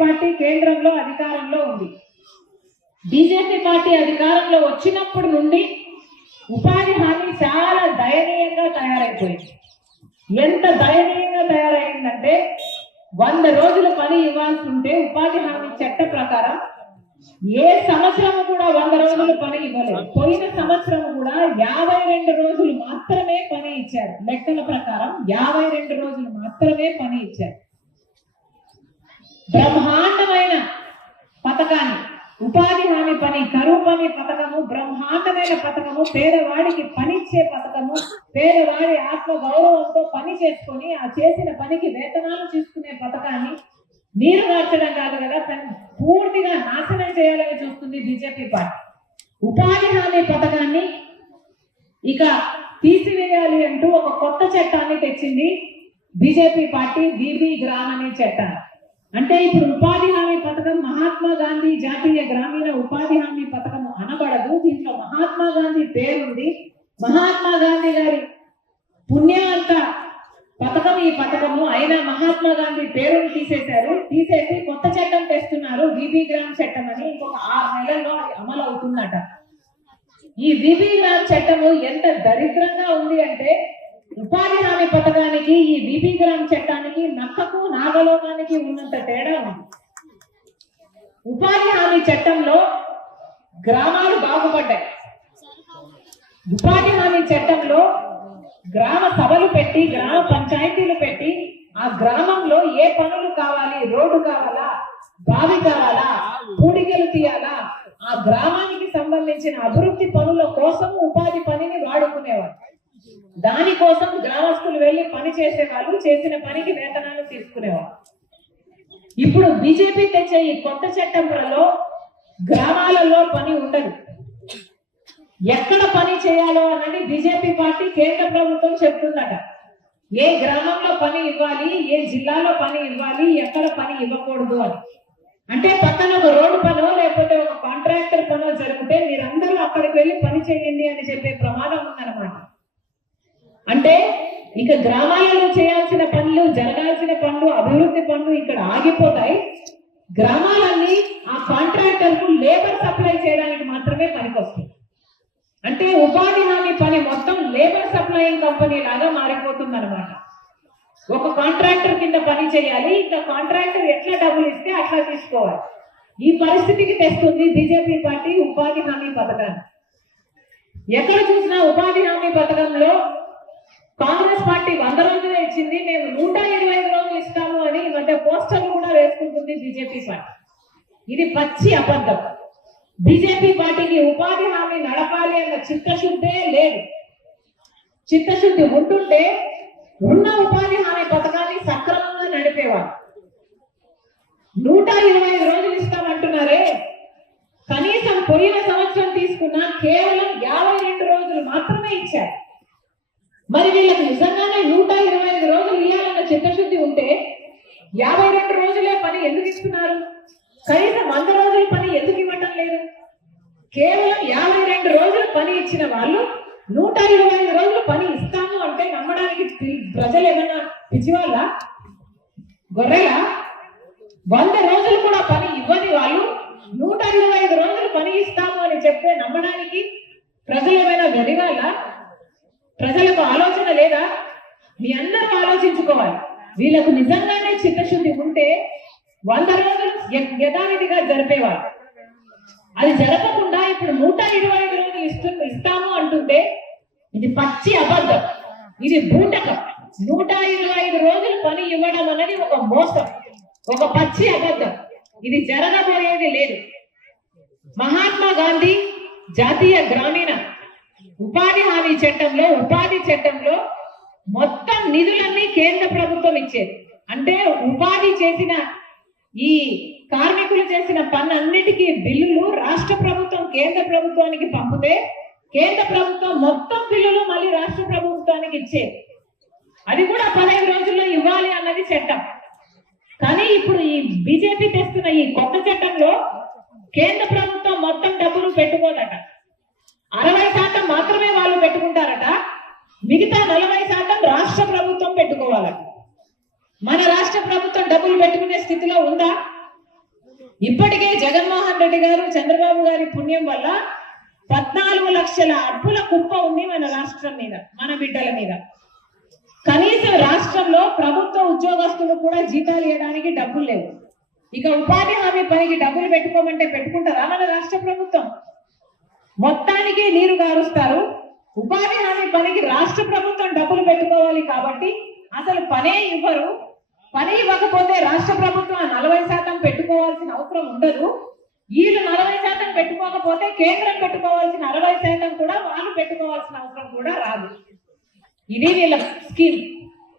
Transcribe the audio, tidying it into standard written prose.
Party కేంద్రంలో అధికారంలో ఉంది. బీజేపీ పార్టీ అధికారంలో వచ్చినప్పటి నుండి ఉపాధి హామీ చాలా దయనీయంగా తయారైపోయింది. ఎంత దయనీయంగా తయారైందంటే 100 రోజుల పని ఇవ్వాల్సి ఉంటే ఉపాధి హామీ చట్ట ప్రకారం ఏ సంవత్సరం కూడా 100 రోజులు పని ఇవ్వలేదు. పోయిన సంవత్సరం కూడా 52 రోజులు మాత్రమే పని ఇచ్చారు. లెక్కల ప్రకారం 52 రోజులు మాత్రమే పని ఇచ్చారు. బ్రహ్మాండమైన పథకాన్ని ఉపాధి హామీ పని, కరువు పని పథకము బ్రహ్మాండమైన పథకము, పేదవాడికి పనిచ్చే పథకము, పేదవాడి ఆత్మ గౌరవంతో పని చేసుకొని ఆ చేసిన పనికి వేతనాలు తీసుకునే పథకాన్ని నీరు మార్చడం కాదు కదా, పూర్తిగా నాశనం చేయాలని చూస్తుంది బీజేపీ పార్టీ. ఉపాధి హామీ పథకాన్ని ఇక తీసివేయాలి అంటూ ఒక కొత్త చట్టాన్ని తెచ్చింది బీజేపీ పార్టీ, బీబీ గ్రామ్ అనే చట్టాన్ని. అంటే ఇప్పుడు ఉపాధి హామీ పథకం మహాత్మా గాంధీ జాతీయ గ్రామీణ ఉపాధి హామీ పథకం అనబడదు. దీంట్లో మహాత్మా గాంధీ పేరుంది. మహాత్మా గాంధీ గారి పుణ్యవంత పథకం ఈ పథకము. అయినా మహాత్మా గాంధీ పేరును తీసేసి కొత్త చట్టం తెస్తున్నారు, బీబీ గ్రామ్ చట్టం అని. ఇంకొక 6 నెలల్లో అది అమలు అవుతుందట. ఈ బీబీ గ్రామ్ చట్టము ఎంత దరిద్రంగా ఉంది అంటే ఉపాధి హామీ పథకానికి ఈ బీబీ గ్రామ్ చట్టానికి నక్కకు నాగలోకానికి ఉన్నంత తేడా ఉంది. ఉపాధి హామీ చట్టంలో గ్రామాలు బాగుపడ్డాయి. ఉపాధి హామీ చట్టంలో గ్రామ సభలు పెట్టి, గ్రామ పంచాయతీలు పెట్టి, ఆ గ్రామంలో ఏ పనులు కావాలి, రోడ్డు కావాలా, బావి కావాలా, పూడికలు తీయాలా, ఆ గ్రామానికి సంబంధించిన అభివృద్ధి పనుల కోసం ఉపాధి పనిని వాడుకునేవారు. దానికోసం గ్రామస్తులు వెళ్లి పని చేసేవాళ్ళు, చేసిన పనికి వేతనాలు తీసుకునేవారు. ఇప్పుడు బీజేపీ తెచ్చే ఈ కొత్త చట్టంలో గ్రామాలలో పని ఉండదు. ఎక్కడ పని చేయాలో అన్నది బీజేపీ పార్టీ కేంద్ర ప్రభుత్వం చెప్తుందట. ఏ గ్రామంలో పని ఇవ్వాలి, ఏ జిల్లాలో పని ఇవ్వాలి, ఎక్కడ పని ఇవ్వకూడదు అని. అంటే పక్కన ఒక రోడ్డు పనో లేకపోతే ఒక కాంట్రాక్టర్ పనో జరిగితే మీరందరూ అక్కడికి వెళ్ళి పని చేయండి అని చెప్పే ప్రమాదం ఉందన్నమాట. అంటే ఇక గ్రామాలలో చేయాల్సిన పనులు, జరగాల్సిన పనులు, అభివృద్ధి పనులు ఇక్కడ ఆగిపోతాయి. గ్రామాలన్నీ ఆ కాంట్రాక్టర్ కు లేబర్ సప్లై చేయడానికి మాత్రమే పనికొస్తుంది. అంటే ఉపాధి హామీ పని మొత్తం లేబర్ సప్లయింగ్ కంపెనీ లాగా మారిపోతుంది అనమాట. ఒక కాంట్రాక్టర్ కింద పని చేయాలి, ఇంకా కాంట్రాక్టర్ ఎట్లా డబ్బులు ఇస్తే అట్లా తీసుకోవాలి. ఈ పరిస్థితికి తెస్తుంది బీజేపీ పార్టీ ఉపాధి హామీ పథకాన్ని. ఎక్కడ చూసినా ఉపాధి హామీ పథకంలో కాంగ్రెస్ పార్టీ 100 రోజులే ఇచ్చింది, మేము 125 రోజులు ఇస్తాము అని ఈ మధ్య పోస్టర్లు కూడా వేసుకుంటుంది బీజేపీ పార్టీ. ఇది పచ్చి అబద్ధం. బీజేపీ పార్టీకి ఉపాధి హామీ నడపాలి అన్న చిత్తశుద్ధే లేదు. చిత్తశుద్ధి ఉంటుంటే ఉన్న ఉపాధి హామీ పథకాన్ని సక్రమంగా నడిపేవారు. 125 రోజులు ఇస్తామంటున్నారే, కనీసం పోయిన సంవత్సరం తీసుకున్నా కేవలం 52 రోజులు మాత్రమే ఇచ్చారు. మరి వీళ్ళకి నిజంగానే 125 రోజులు ఇవ్వాలన్న చిత్తశుద్ధి ఉంటే 52 రోజులే పని ఎందుకు ఇస్తున్నారు? కనీసం 100 రోజుల పని ఎందుకు ఇవ్వటం లేదు? కేవలం 52 రోజులు పని ఇచ్చిన వాళ్ళు 125 రోజులు పని ఇస్తాము అంటే నమ్మడానికి ప్రజలు ఏమన్నా పిచ్చివాళ్ళ, గొర్రెలా? 100 రోజులు కూడా పని ఇవ్వని వాళ్ళు 125 రోజులు పని ఇస్తాము అని చెప్తే నమ్మడానికి ప్రజలు ఏమైనా వెలిగాల? ప్రజలకు ఆలోచన లేదా? మీ అందరూ ఆలోచించుకోవాలి. వీళ్ళకు నిజంగానే చిత్తశుద్ధి ఉంటే 100 రోజులు యథావిధిగా జరిపేవారు. అది జరపకుండా ఇప్పుడు 125 రోజులు ఇస్తాము అంటుంటే ఇది పచ్చి అబద్ధం, ఇది బూటకం. 125 రోజులు పని ఇవ్వడం అనేది ఒక మోసం, ఒక పచ్చి అబద్ధం. ఇది జరగబోయేది లేదు. మహాత్మా గాంధీ జాతీయ గ్రామీణ ఉపాధి హామీ చట్టంలో, ఉపాధి చట్టంలో మొత్తం నిధులన్నీ కేంద్ర ప్రభుత్వం ఇచ్చేది. అంటే ఉపాధి చేసిన ఈ కార్మికులు చేసిన పనులన్నిటికీ బిల్లులు రాష్ట్ర ప్రభుత్వం కేంద్ర ప్రభుత్వానికి పంపితే కేంద్ర ప్రభుత్వం మొత్తం బిల్లులు మళ్ళీ రాష్ట్ర ప్రభుత్వానికి ఇచ్చేది. అది కూడా 15 రోజుల్లో ఇవ్వాలి అన్నది చట్టం. కానీ ఇప్పుడు ఈ బీజేపీ తెస్తున్న ఈ కొత్త చట్టంలో కేంద్ర ప్రభుత్వం మొత్తం డబ్బులు పెట్టుకోదట. 60% మాత్రమే వాళ్ళు పెట్టుకుంటారట, మిగతా 40% రాష్ట్ర ప్రభుత్వం పెట్టుకోవాలట. మన రాష్ట్ర ప్రభుత్వం డబ్బులు పెట్టుకునే స్థితిలో ఉందా? ఇప్పటికే జగన్మోహన్ రెడ్డి గారు చంద్రబాబు గారి పుణ్యం వల్ల 14 లక్షల అప్పుల కుప్ప ఉంది మన రాష్ట్రం మీద, మన బిడ్డల మీద. కనీసం రాష్ట్రంలో ప్రభుత్వ ఉద్యోగస్తులు కూడా జీతాలు ఇవ్వడానికి డబ్బులు లేవు. ఇక ఉపాధి హామీ పనికి డబ్బులు పెట్టుకోమంటే పెట్టుకుంటారా మన రాష్ట్ర ప్రభుత్వం? మొత్తానికి నీరు గారుస్తారు. ఉపాధి హామీ పనికి రాష్ట్ర ప్రభుత్వం డబ్బులు పెట్టుకోవాలి కాబట్టి అసలు పనే ఇవ్వరు. పని ఇవ్వకపోతే రాష్ట్ర ప్రభుత్వం 40% పెట్టుకోవాల్సిన అవసరం ఉండదు. వీళ్ళు 40% పెట్టుకోకపోతే కేంద్రం పెట్టుకోవాల్సిన 60% కూడా వాళ్ళు పెట్టుకోవాల్సిన అవసరం కూడా రాదు. ఇది వీళ్ళ స్కీమ్.